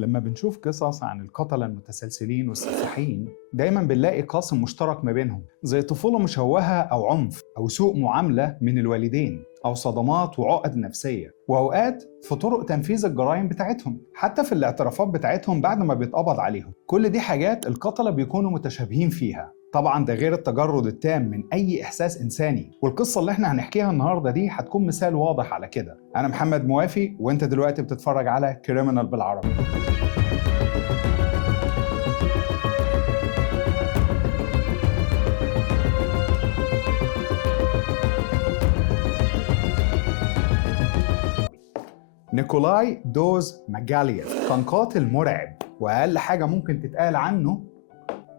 لما بنشوف قصص عن القتلة المتسلسلين والسفاحين دايما بنلاقي قاسم مشترك ما بينهم، زي طفولة مشوهة أو عنف أو سوء معاملة من الوالدين أو صدمات وعقد نفسية، وأوقات في طرق تنفيذ الجرائم بتاعتهم، حتى في الاعترافات بتاعتهم بعد ما بيتقبض عليهم. كل دي حاجات القتلة بيكونوا متشابهين فيها. طبعا ده غير التجرد التام من أي إحساس إنساني، والقصة اللي احنا هنحكيها النهاردة دي هتكون مثال واضح على كده. أنا محمد موافي وأنت دلوقتي بتتفرج على كريمنال بالعربي. نيكولاي دوز ماجاليف كان قاتل مرعب، وأقل حاجة ممكن تتقال عنه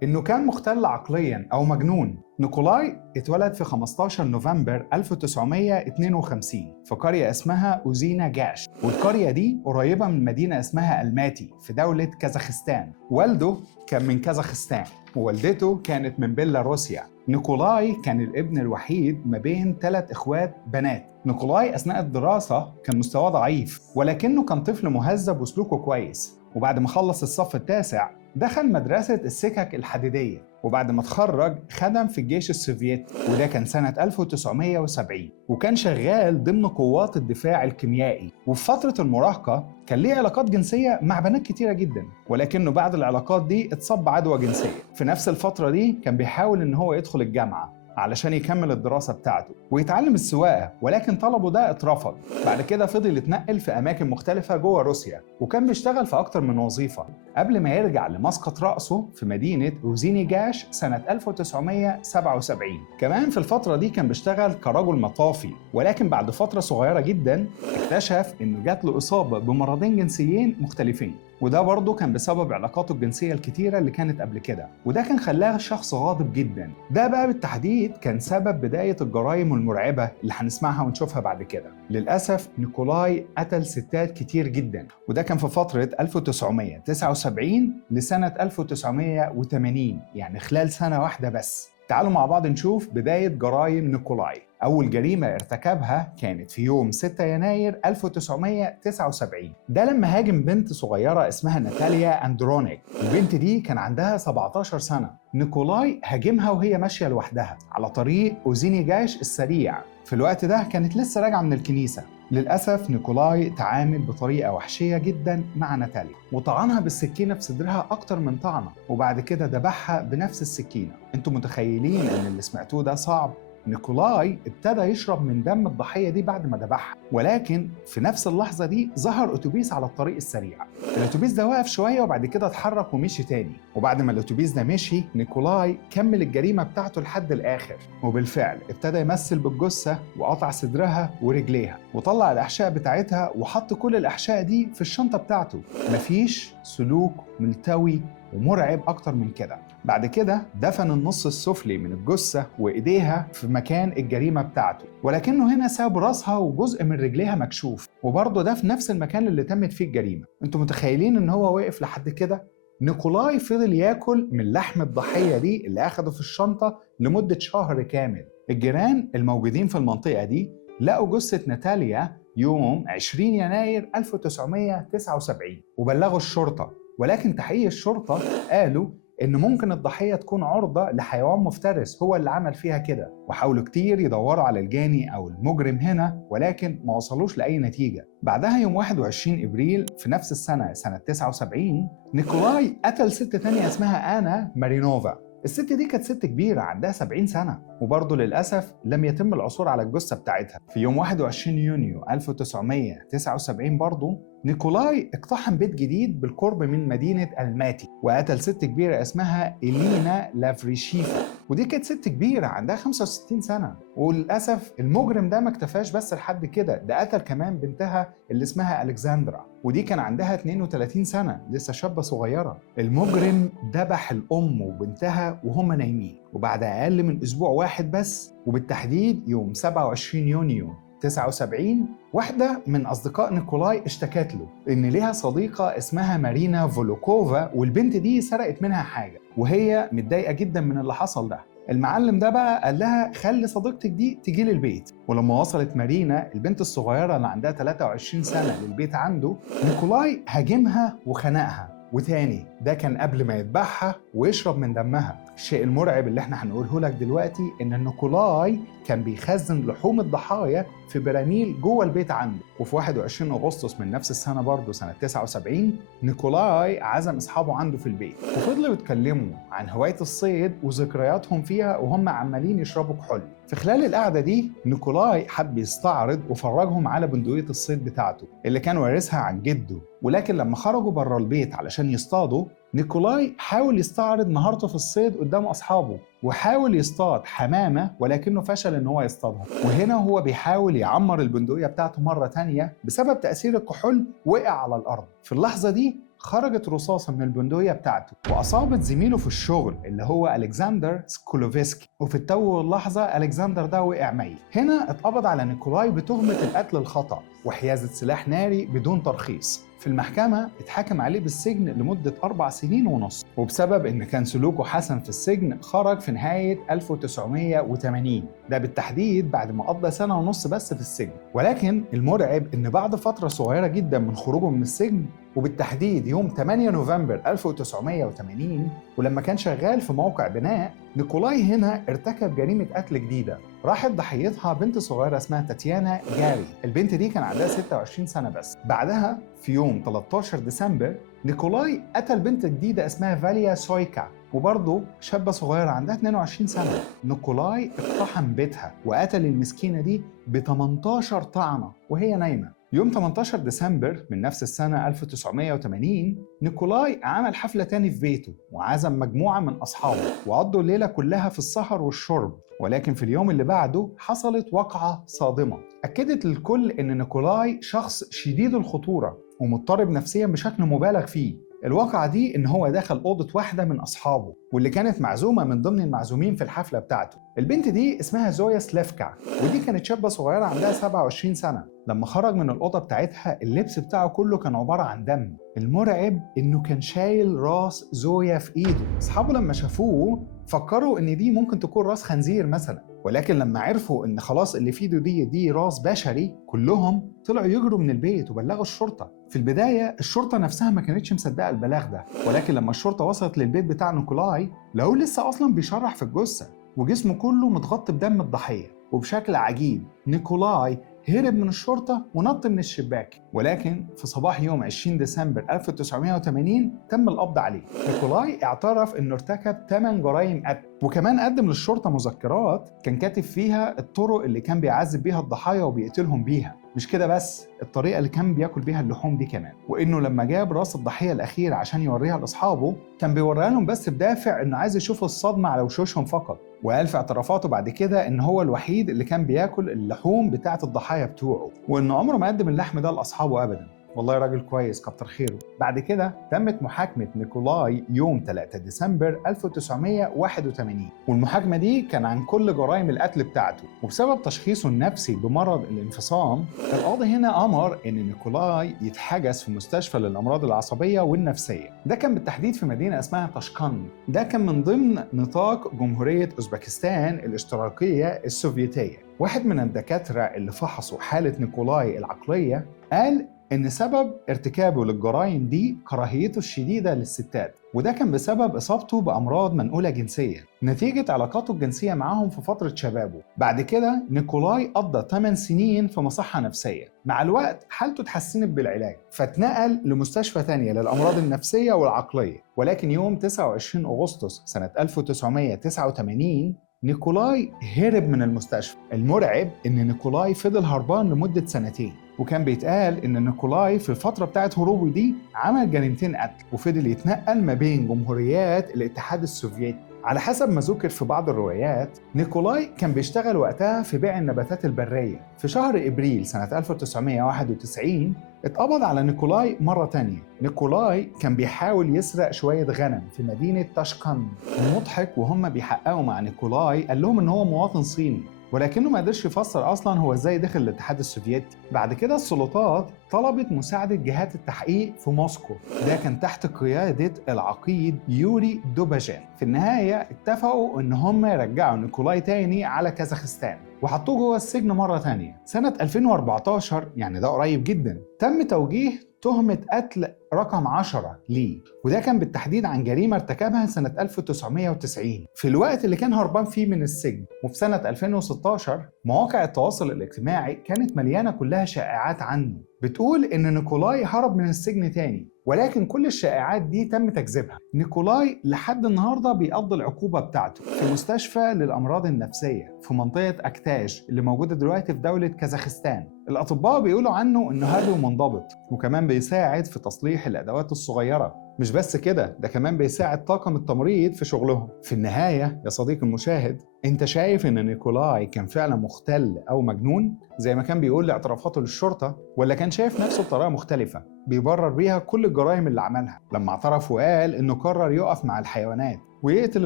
إنه كان مختل عقلياً أو مجنون. نيكولاي اتولد في 15 نوفمبر 1952 في قرية اسمها أوزينا جاش، والقرية دي قريبة من مدينة اسمها الماتي في دولة كازاخستان. والده كان من كازاخستان ووالدته كانت من بيلاروسيا. نيكولاي كان الابن الوحيد ما بين 3 إخوات بنات. نيكولاي أثناء الدراسة كان مستواه ضعيف، ولكنه كان طفل مهذب وسلوكه كويس. وبعد ما خلص الصف التاسع دخل مدرسة السكك الحديدية، وبعد ما اتخرج خدم في الجيش السوفيتي، وده كان سنة 1970، وكان شغال ضمن قوات الدفاع الكيميائي. وفي فترة المراهقة كان ليه علاقات جنسية مع بنات كتيرة جدا، ولكنه بعد العلاقات دي اتصاب بعدوى جنسية. في نفس الفترة دي كان بيحاول ان هو يدخل الجامعة علشان يكمل الدراسة بتاعته ويتعلم السواقة، ولكن طلبه ده اترفض. بعد كده فضل يتنقل في أماكن مختلفة جوه روسيا، وكان بيشتغل في أكتر من وظيفة قبل ما يرجع لمسقط رأسه في مدينة أوزيني جاش سنة 1977. كمان في الفترة دي كان بيشتغل كرجل مطافي، ولكن بعد فترة صغيرة جدا اكتشف إنه جات له إصابة بمرضين جنسيين مختلفين، وده برضه كان بسبب علاقاته الجنسية الكتيرة اللي كانت قبل كده، وده كان خلاه شخص غاضب جدا. ده بقى بالتحديد كان سبب بداية الجرائم المرعبة اللي هنسمعها ونشوفها بعد كده. للأسف نيكولاي قتل ستات كتير جدا، وده كان في فترة 1979 لسنة 1980، يعني خلال سنة واحدة بس. تعالوا مع بعض نشوف بداية جرائم نيكولاي. أول جريمة ارتكبها كانت في يوم 6 يناير 1979، ده لما هاجم بنت صغيرة اسمها ناتاليا أندرونيك. البنت دي كان عندها 17 سنة. نيكولاي هاجمها وهي ماشية لوحدها على طريق أوزيني جاش السريع. في الوقت ده كانت لسه راجعة من الكنيسة. للأسف نيكولاي تعامل بطريقة وحشية جدا مع ناتاليا، وطعنها بالسكينة في صدرها أكتر من طعنة، وبعد كده ذبحها بنفس السكينة. انتوا متخيلين ان اللي سمعتوه ده صعب؟ نيكولاي ابتدى يشرب من دم الضحية دي بعد ما ذبحها، ولكن في نفس اللحظة دي ظهر أتوبيس على الطريق السريع. الأتوبيس ده وقف شوية وبعد كده اتحرك ومشي تاني، وبعد ما الأتوبيس ده مشي نيكولاي كمل الجريمة بتاعته لحد الآخر. وبالفعل ابتدى يمثل بالجثة وقطع صدرها ورجليها وطلع الأحشاء بتاعتها وحط كل الأحشاء دي في الشنطة بتاعته. مفيش سلوك ملتوي ومرعب أكتر من كده. بعد كده دفن النص السفلي من الجثة وإيديها في مكان الجريمة بتاعته، ولكنه هنا ساب راسها وجزء من رجليها مكشوف، وبرضه ده في نفس المكان اللي تمت فيه الجريمة. انتوا متخيلين ان هو واقف لحد كده؟ نيكولاي فضل ياكل من لحم الضحية دي اللي أخده في الشنطة لمدة شهر كامل. الجيران الموجودين في المنطقة دي لقوا جثة ناتاليا يوم 20 يناير 1979 وبلغوا الشرطة، ولكن تحقيق الشرطة قالوا إن ممكن الضحية تكون عرضة لحيوان مفترس هو اللي عمل فيها كده، وحاولوا كتير يدوروا على الجاني أو المجرم هنا، ولكن ما وصلوش لأي نتيجة. بعدها يوم 21 إبريل في نفس السنة، سنة 79، نيكولاي قتل ست تانية اسمها آنا مارينوفا. الست دي كانت ست كبيرة عندها 70 سنة، وبرضه للأسف لم يتم العثور على الجثة بتاعتها. في يوم 21 يونيو 1979 برضه نيكولاي اقتحم بيت جديد بالقرب من مدينة الماتي وقتل ست كبيرة اسمها إلينا لافريشيفا، ودي كانت ست كبيرة عندها 65 سنة. وللأسف المجرم ده ما اكتفاش بس لحد كده، ده قتل كمان بنتها اللي اسمها ألكسندرا، ودي كان عندها 32 سنة، لسه شابة صغيرة. المجرم ذبح الأم وبنتها وهم نايمين، وبعد أقل من أسبوع واحد بس، وبالتحديد يوم 27 يونيو 79، واحدة من أصدقاء نيكولاي اشتكت له إن ليها صديقة اسمها مارينا فولوكوفا، والبنت دي سرقت منها حاجة وهي متضايقة جدا من اللي حصل ده. المعلم ده بقى قال لها خلي صديقتك دي تجي لي البيت. ولما وصلت مارينا البنت الصغيرة اللي عندها 23 سنة للبيت عنده، نيكولاي هاجمها وخنقها. وتاني ده كان قبل ما يذبحها ويشرب من دمها. الشيء المرعب اللي احنا هنقوله لك دلوقتي ان نيكولاي كان بيخزن لحوم الضحايا في براميل جوه البيت عنده. وفي 21 أغسطس من نفس السنة برضه سنة 79 نيكولاي عزم أصحابه عنده في البيت، وفضلوا يتكلموا عن هواية الصيد وذكرياتهم فيها وهم عمالين يشربوا كحول. في خلال القعدة دي نيكولاي حب يستعرض وفرجهم على بندقية الصيد بتاعته اللي كان وارثها عن جده. ولكن لما خرجوا بره البيت علشان يصطادوا، نيكولاي حاول يستعرض مهارته في الصيد قدام أصحابه، وحاول يصطاد حمامة ولكنه فشل إن هو يصطادها. وهنا هو بيحاول يعمر البندقية بتاعته مرة تانية، بسبب تأثير الكحول وقع على الأرض. في اللحظة دي خرجت رصاصة من البندقية بتاعته وأصابت زميله في الشغل اللي هو ألكسندر سكولوفسكي، وفي التو واللحظة ألكسندر ده وقع ميت. هنا اتقبض على نيكولاي بتهمة القتل الخطأ وحيازة سلاح ناري بدون ترخيص. في المحكمة اتحكم عليه بالسجن لمدة 4 سنين ونص، وبسبب إن كان سلوكه حسن في السجن خرج في نهاية 1980، ده بالتحديد بعد ما قضى سنة ونص بس في السجن. ولكن المرعب إن بعد فترة صغيرة جدا من خروجه من السجن، وبالتحديد يوم 8 نوفمبر 1980 ولما كان شغال في موقع بناء، نيكولاي هنا ارتكب جريمة قتل جديدة راحت ضحيتها بنت صغيرة اسمها تاتيانا جاري. البنت دي كان عندها 26 سنة بس. بعدها في يوم 13 ديسمبر نيكولاي قتل بنت جديدة اسمها فاليا سويكا، وبرضه شابة صغيرة عندها 22 سنة. نيكولاي اقتحم بيتها وقتل المسكينة دي ب 18 طعنة وهي نايمة. يوم 18 ديسمبر من نفس السنة 1980 نيكولاي عمل حفلة تاني في بيته وعزم مجموعة من أصحابه وقضوا الليلة كلها في السهر والشرب. ولكن في اليوم اللي بعده حصلت وقعة صادمة أكدت للكل إن نيكولاي شخص شديد الخطورة ومضطرب نفسيا بشكل مبالغ فيه. الواقعة دي إن هو دخل أوضة واحدة من أصحابه واللي كانت معزومة من ضمن المعزومين في الحفلة بتاعته. البنت دي اسمها زويا سليفكا، ودي كانت شابة صغيرة عندها 27 سنة. لما خرج من الأوضة بتاعتها اللبس بتاعه كله كان عبارة عن دم. المرعب إنه كان شايل راس زويا في إيده. أصحابه لما شافوه فكروا إن دي ممكن تكون راس خنزير مثلا، ولكن لما عرفوا إن خلاص اللي في إيده دي راس بشري، كلهم طلعوا يجروا من البيت وبلغوا الشرطة. في البداية الشرطة نفسها ما كانتش مصدقة البلاغ ده، ولكن لما الشرطة وصلت للبيت بتاع نيكولاي لقوه لسه أصلا بيشرح في الجثة وجسمه كله متغطي بدم الضحية. وبشكل عجيب نيكولاي هرب من الشرطة ونط من الشباك. ولكن في صباح يوم 20 ديسمبر 1980 تم القبض عليه. نيكولاي اعترف انه ارتكب 8 جرائم قتل، وكمان قدم للشرطة مذكرات كان كاتب فيها الطرق اللي كان بيعذب بيها الضحايا وبيقتلهم بيها. مش كده بس، الطريقة اللي كان بياكل بيها اللحوم دي كمان. وإنه لما جاب راس الضحية الأخير عشان يوريها لأصحابه كان بيوريها لهم بس بدافع إنه عايز يشوف الصدمة على وشوشهم فقط. وقال في اعترافاته بعد كده إن هو الوحيد اللي كان بياكل اللحوم بتاعة الضحايا بتوعه، وإنه عمره ما قدم اللحم ده لأصحابه أبداً. والله راجل كويس كتر خيره. بعد كده تمت محاكمة نيكولاي يوم 3 ديسمبر 1981، والمحاكمة دي كان عن كل جرائم القتل بتاعته. وبسبب تشخيصه النفسي بمرض الانفصام، القاضي هنا أمر إن نيكولاي يتحجز في مستشفى للأمراض العصبية والنفسية. ده كان بالتحديد في مدينة اسمها طاشقند. ده كان من ضمن نطاق جمهورية أوزبكستان الاشتراكية السوفيتية. واحد من الدكاترة اللي فحصوا حالة نيكولاي العقلية قال إن سبب ارتكابه للجرائم دي كراهيته الشديدة للستات، وده كان بسبب إصابته بأمراض منقولة جنسيا نتيجة علاقاته الجنسية معاهم في فترة شبابه. بعد كده نيكولاي قضى 8 سنين في مصحة نفسية. مع الوقت حالته اتحسنت بالعلاج فاتنقل لمستشفى تانية للأمراض النفسية والعقلية. ولكن يوم 29 أغسطس سنة 1989 نيكولاي هرب من المستشفى. المرعب إن نيكولاي فضل هربان لمدة 2 سنين، وكان بيتقال إن نيكولاي في الفترة بتاعت هروبه دي عمل جريمتين قتل وفضل يتنقل ما بين جمهوريات الاتحاد السوفيتي. على حسب ما ذكر في بعض الروايات نيكولاي كان بيشتغل وقتها في بيع النباتات البرية. في شهر إبريل سنة 1991 اتقبض على نيكولاي مرة تانية. نيكولاي كان بيحاول يسرق شوية غنم في مدينة طاشقند. المضحك وهم بيحققوا مع نيكولاي قال لهم إن هو مواطن صيني، ولكنه ما قدرش يفسر أصلا هو إزاي دخل الاتحاد السوفيتي. بعد كده السلطات طلبت مساعدة جهات التحقيق في موسكو، ده كان تحت قيادة العقيد يوري دوباجين. في النهاية اتفقوا إن هم يرجعوا نيكولاي تاني على كازاخستان وحطوه جوه السجن مرة تانية. سنة 2014 يعني ده قريب جدا تم توجيه تهمة قتل رقم 10 ليه، وده كان بالتحديد عن جريمة ارتكبها سنة 1990 في الوقت اللي كان هربان فيه من السجن. وفي سنة 2016 مواقع التواصل الاجتماعي كانت مليانة كلها شائعات عنه بتقول إن نيكولاي هرب من السجن تاني، ولكن كل الشائعات دي تم تكذيبها. نيكولاي لحد النهارده بيقضي العقوبة بتاعته في مستشفى للأمراض النفسية في منطقة أكتاج اللي موجودة دلوقتي في دولة كازاخستان. الأطباء بيقولوا عنه إنه هادي ومنضبط، وكمان بيساعد في تصليح الأدوات الصغيرة. مش بس كده، ده كمان بيساعد طاقم التمريض في شغلهم. في النهاية يا صديقي المشاهد، انت شايف ان نيكولاي كان فعلا مختل او مجنون زي ما كان بيقول لاعترافاته للشرطة، ولا كان شايف نفسه بطريقة مختلفة بيبرر بيها كل الجرائم اللي عملها لما اعترف وقال انه قرر يقف مع الحيوانات ويقتل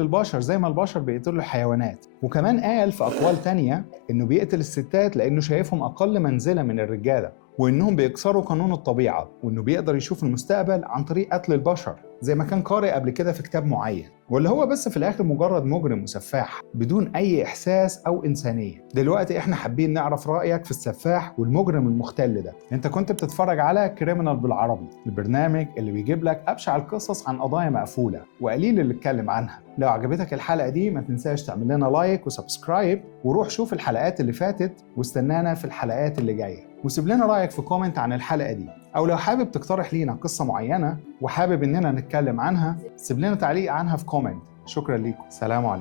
البشر زي ما البشر بيقتلوا الحيوانات؟ وكمان قال في أقوال تانية انه بيقتل الستات لانه شايفهم اقل منزلة من الرجالة، وانهم بيكسروا قانون الطبيعة، وانه بيقدر يشوف المستقبل عن طريق قتل البشر زي ما كان قارئ قبل كده في كتاب معين، ولا هو بس في الاخر مجرد مجرم وسفاح بدون اي احساس او انسانية؟ دلوقتي احنا حابين نعرف رأيك في السفاح والمجرم المختل ده. انت كنت بتتفرج على كريمنال بالعربي، البرنامج اللي بيجيب لك ابشع القصص عن قضايا مقفولة وقليل اللي اتكلم عنها. لو عجبتك الحلقة دي ما تنساش تعمل لنا لايك وسبسكرايب، وروح شوف الحلقات اللي فاتت واستنانا في الحلقات اللي جاية، وسيب لنا رأيك في كومنت عن الحلقة دي. أو لو حابب تقترح لينا قصة معينة وحابب إننا نتكلم عنها، سيب لنا تعليق عنها في كومنت. شكرا ليكم، سلام عليكم.